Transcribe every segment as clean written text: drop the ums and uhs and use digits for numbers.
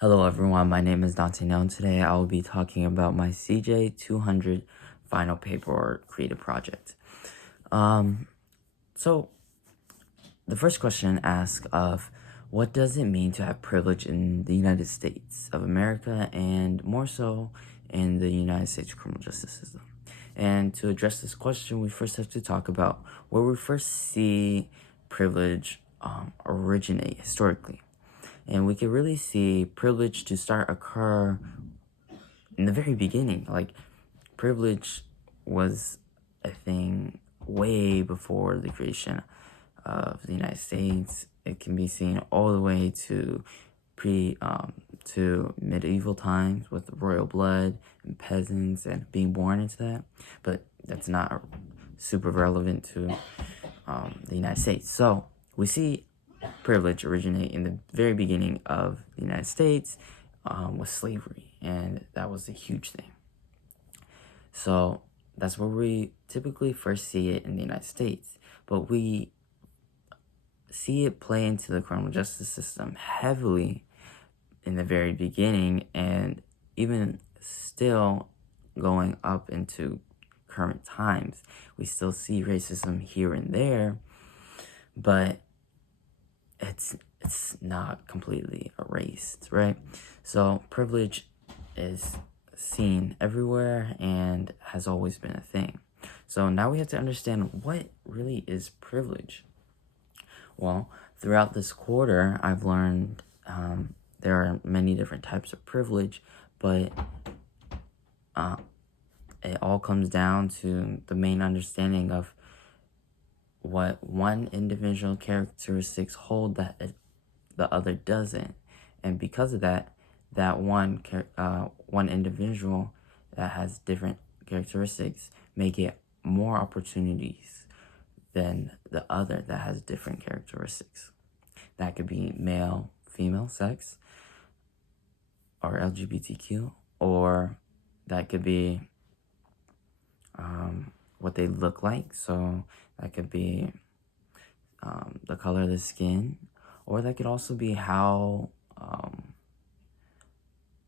Hello everyone, my name is Dante Now, and today I will be talking about my CJ200 final paper or creative project. So the first question asks of what does it mean to have privilege in the United States of America and more so in the United States criminal justice system? And to address this question, we first have to talk about where we first see privilege originate historically. And we can really see privilege to start occur in the very beginning. Like, privilege was a thing way before the creation of the United States. It can be seen all the way to to medieval times with royal blood and peasants and being born into that. But that's not super relevant to the United States. So we see privilege originate in the very beginning of the United States with slavery, and that was a huge thing. So that's where we typically first see it in the United States, but we see it play into the criminal justice system heavily in the very beginning, and even still going up into current times. We still see racism here and there, but it's not completely erased, right? So privilege is seen everywhere and has always been a thing. So now we have to understand what really is privilege. Well, throughout this quarter, I've learned there are many different types of privilege, but it all comes down to the main understanding of what one individual characteristics hold that the other doesn't, and because of that, that one individual that has different characteristics may get more opportunities than the other that has different characteristics. That could be male, female sex, or LGBTQ, or that could be what they look like. So that could be the color of the skin, or that could also be how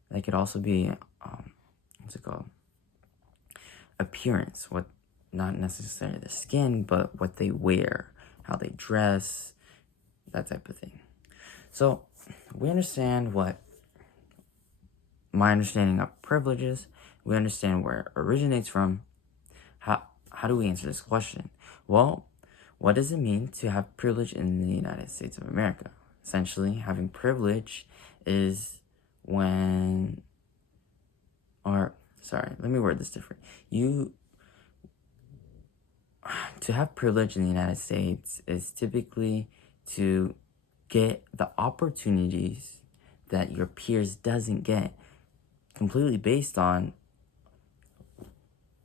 what's it called, appearance, what, not necessarily the skin, but what they wear, how they dress, that type of thing. So we understand what my understanding of privilege is. We understand where it originates from. How do we answer this question? Well, what does it mean to have privilege in the United States of America? Essentially, having privilege is when, or sorry, let me word this different. To have privilege in the United States is typically to get the opportunities that your peers doesn't get, completely based on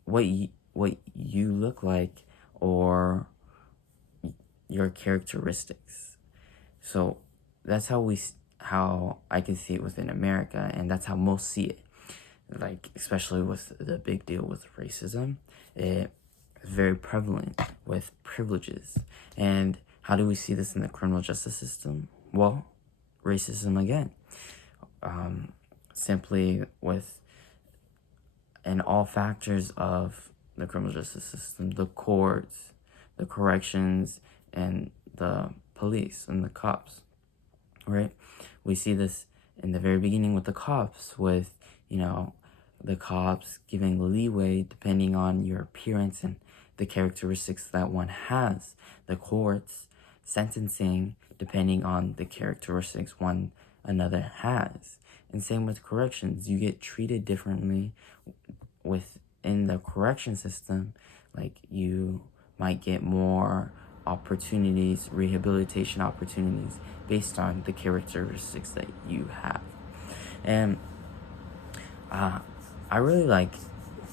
what you look like or your characteristics. So that's how I can see it within America, and that's how most see it. Like, especially with the big deal with racism, it is very prevalent with privileges. And how do we see this in the criminal justice system? Well, racism again. Simply with in all factors of the criminal justice system, the courts, the corrections, and the police and the cops, right? We see this in the very beginning with the cops, with, the cops giving leeway depending on your appearance and the characteristics that one has. The courts sentencing depending on the characteristics one another has. And same with corrections. You get treated differently within the correction system. Like, you might get more opportunities, rehabilitation opportunities, based on the characteristics that you have. And I really like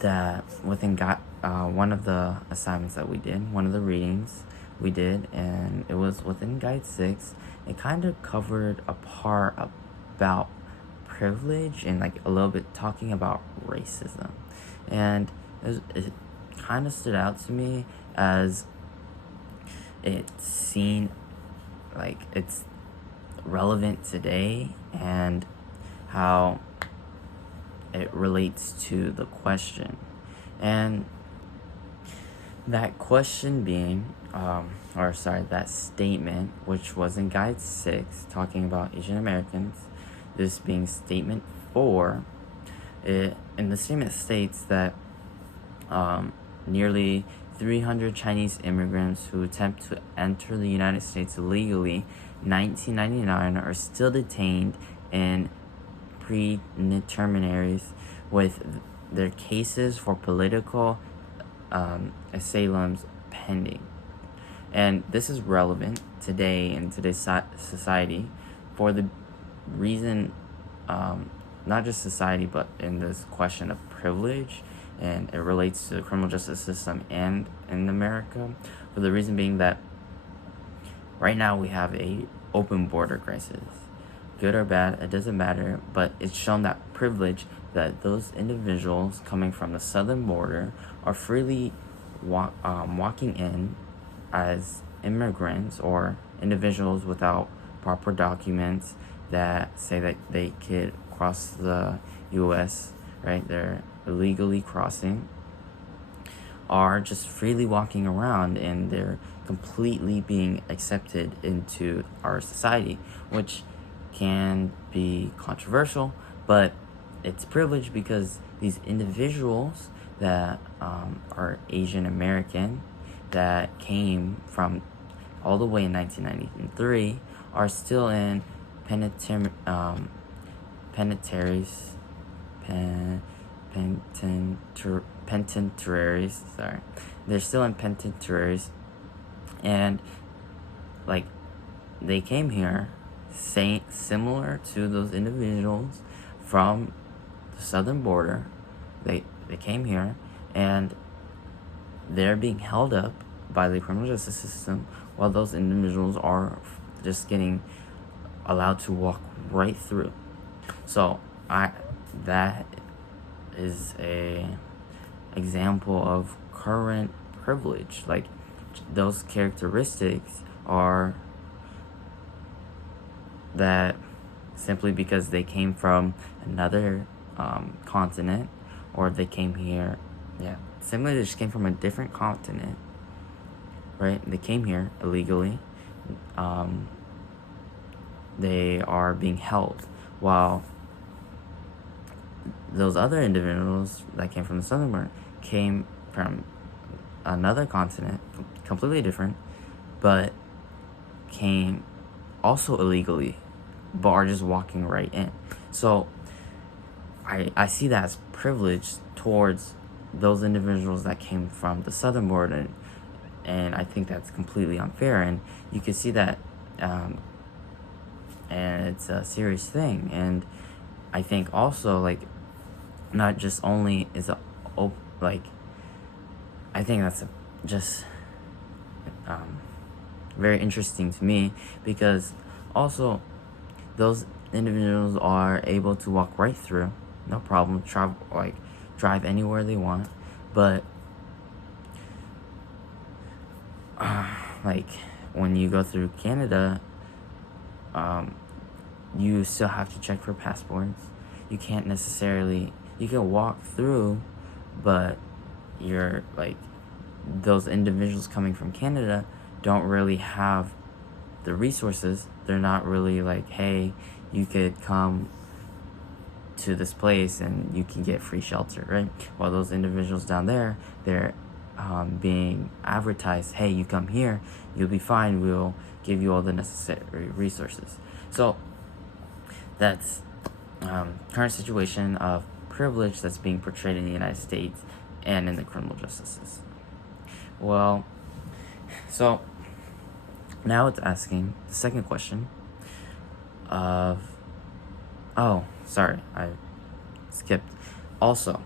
that within one of the assignments that we did, one of the readings we did, and it was within Guide 6. It kind of covered a part about privilege and like a little bit talking about racism. And it kind of stood out to me as it's seen, like, it's relevant today, and how it relates to the question. And that question being, that statement, which was in Guide 6, talking about Asian Americans, this being statement 4, and the statement states that nearly 300 Chinese immigrants who attempt to enter the United States illegally in 1999 are still detained in penitentiaries with their cases for political asylums pending. And this is relevant today in today's society for the reason, not just society, but in this question of privilege, and it relates to the criminal justice system and in America, for the reason being that right now we have a open border crisis. Good or bad, it doesn't matter, but it's shown that privilege, that those individuals coming from the southern border are freely walking in as immigrants or individuals without proper documents that say that they could cross the U.S., right? They're illegally crossing, are just freely walking around, and they're completely being accepted into our society, which can be controversial, but it's privilege because these individuals that are Asian American that came from all the way in 1993 are still in penitentiaries. Sorry, they're still in penitentiaries, and like they came here, similar to those individuals from the southern border. They came here, and they're being held up by the criminal justice system while those individuals are just getting allowed to walk right through. So that is a example of current privilege. Like, those characteristics are that simply because they came from another continent, or they came here, simply they just came from a different continent, right? They came here illegally. They are being held, while those other individuals that came from the southern border came from another continent, completely different, but came also illegally, but are just walking right in. So I see that as privilege towards those individuals that came from the southern border, and I think that's completely unfair. And you can see that, and it's a serious thing. And I think also, like, not just only is it I think that's just very interesting to me, because also those individuals are able to walk right through, no problem, drive anywhere they want, but like when you go through Canada, you still have to check for passports. You can't necessarily, you can walk through, but you're like, those individuals coming from Canada don't really have the resources. They're not really like, hey, you could come to this place and you can get free shelter, right? While those individuals down there, they're being advertised, hey, you come here, you'll be fine, we'll give you all the necessary resources. So that's current situation of privilege that's being portrayed in the United States and in the criminal justice system. Well, so now it's asking the second question of, oh, sorry, I skipped. Also,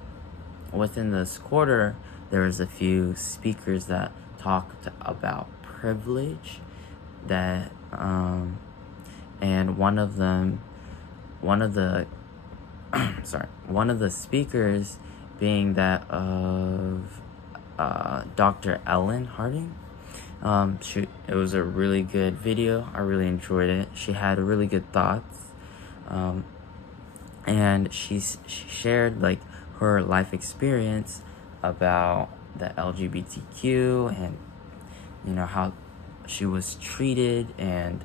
within this quarter, there was a few speakers that talked about privilege, that, and one of the speakers being that of Dr. Ellen Harding. It was a really good video. I really enjoyed it. She had really good thoughts. and she shared like her life experience about the LGBTQ, and how she was treated, and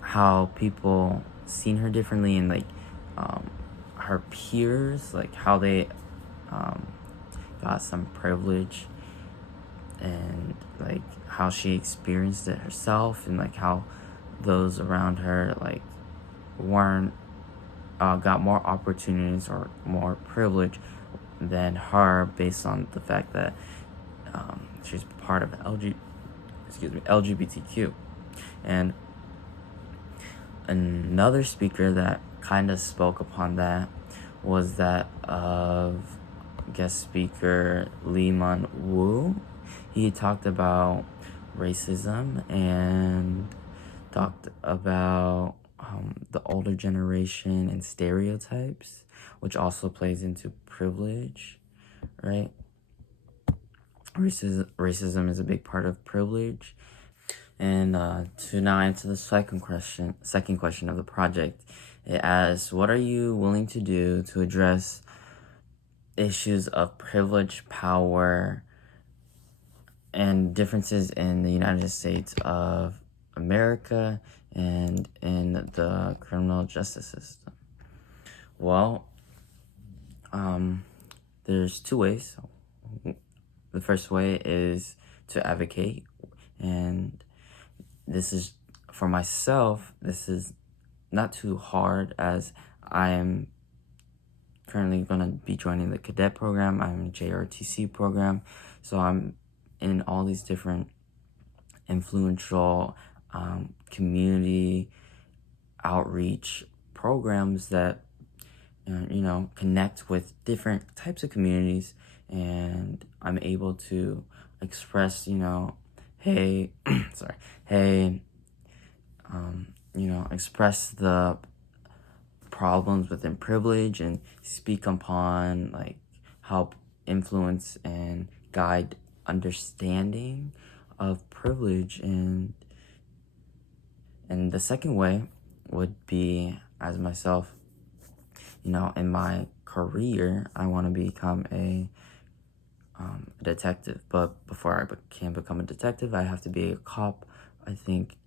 how people seen her differently, and like um, her peers, like how they um, got some privilege, and like how she experienced it herself, and like how those around her like weren't got more opportunities or more privilege than her, based on the fact that she's part of LGBTQ. And another speaker that kind of spoke upon that was that of guest speaker Lee Man Woo. He talked about racism and talked about the older generation and stereotypes, which also plays into privilege, right? Racism is a big part of privilege. And to now answer the second question of the project, it asks, what are you willing to do to address issues of privilege, power, and differences in the United States of America and in the criminal justice system? Well, there's two ways. The first way is to advocate, and this is, for myself, this is not too hard, as I am currently going to be joining the cadet program. I'm in JRTC program, so I'm in all these different influential community outreach programs that connect with different types of communities, and I'm able to express, hey, sorry, hey, express the problems within privilege, and speak upon like help influence and guide understanding of privilege. And the second way would be, as myself, in my career, I want to become a detective. But before I can become a detective, I have to be a cop. I think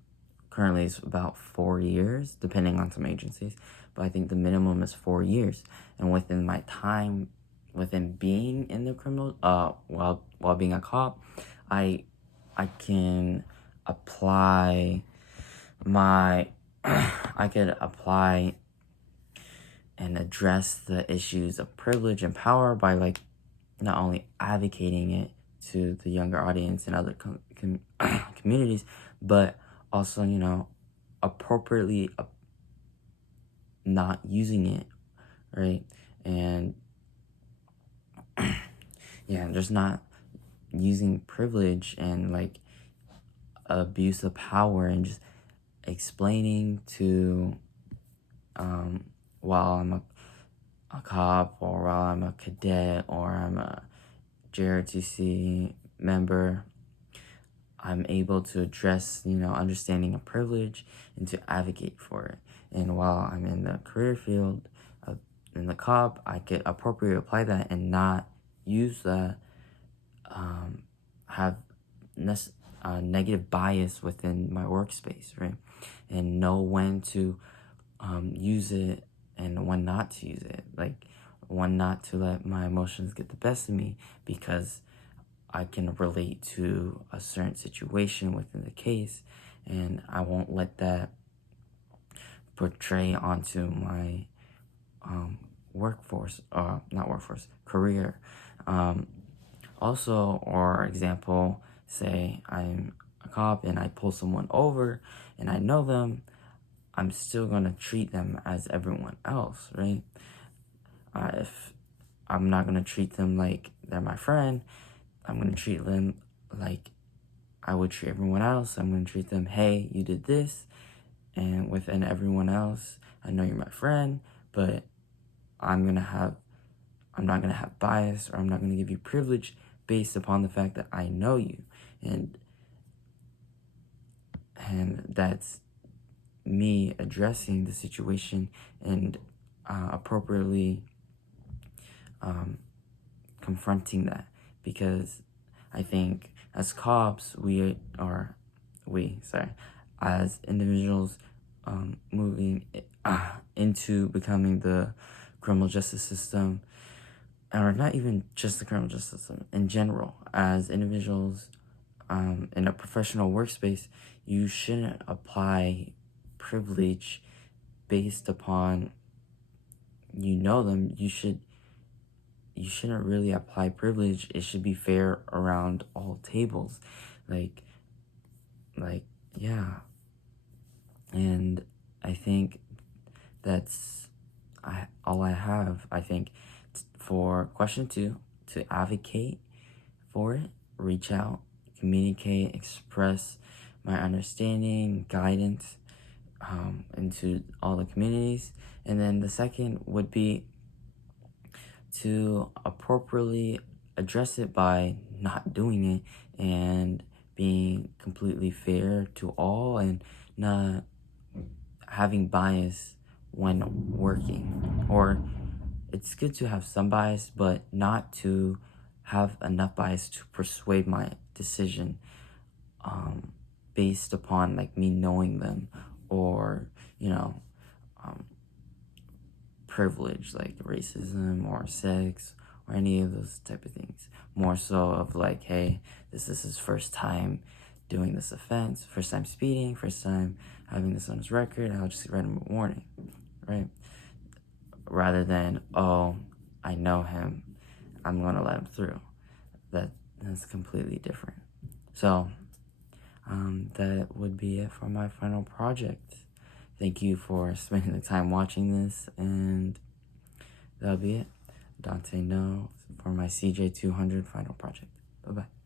currently it's about 4 years, depending on some agencies. But I think the minimum is 4 years. And within my time, within being in the criminal, while being a cop, I can apply my, I could apply and address the issues of privilege and power by like not only advocating it to the younger audience and other communities, but also appropriately not using it, right? And yeah, just not using privilege and like abuse of power, and just explaining to while I'm a cop, or while I'm a cadet, or I'm a JRTC member, I'm able to address, understanding of privilege and to advocate for it. And while I'm in the career field, in the cop, I could appropriately apply that and not use that, have negative bias within my workspace, right? And know when to use it and when not to use it. Like, when not to let my emotions get the best of me, because I can relate to a certain situation within the case, and I won't let that portray onto my career. Also, or example, say I'm a cop and I pull someone over and I know them, I'm still going to treat them as everyone else, right? If I'm not going to treat them like they're my friend, I'm going to treat them like I would treat everyone else. I'm going to treat them, hey, you did this. And within everyone else, I know you're my friend, but I'm not going to have bias, or I'm not going to give you privilege based upon the fact that I know you. And that's me addressing the situation and appropriately confronting that, because I think as cops, as individuals moving into becoming the criminal justice system, or not even just the criminal justice system, in general, as individuals in a professional workspace, you shouldn't apply privilege based upon them. You shouldn't really apply privilege. It should be fair around all tables. Like yeah. And I think that's all I have. I think for question 2, to advocate for it, reach out, communicate, express my understanding, guidance into all the communities. And then the second would be to appropriately address it by not doing it and being completely fair to all, and not having bias when working. Or it's good to have some bias, but not to have enough bias to persuade my decision based upon like me knowing them, or privilege like racism or sex or any of those type of things. More so of like, hey, this is his first time doing this offense, first time speeding, first time having this on his record, I'll just write him a warning, right? Rather than, oh, I know him, I'm gonna let him through. That's completely different. So that would be it for my final project. Thank you for spending the time watching this, and that'll be it. Dante No for my CJ200 final project. Bye-bye.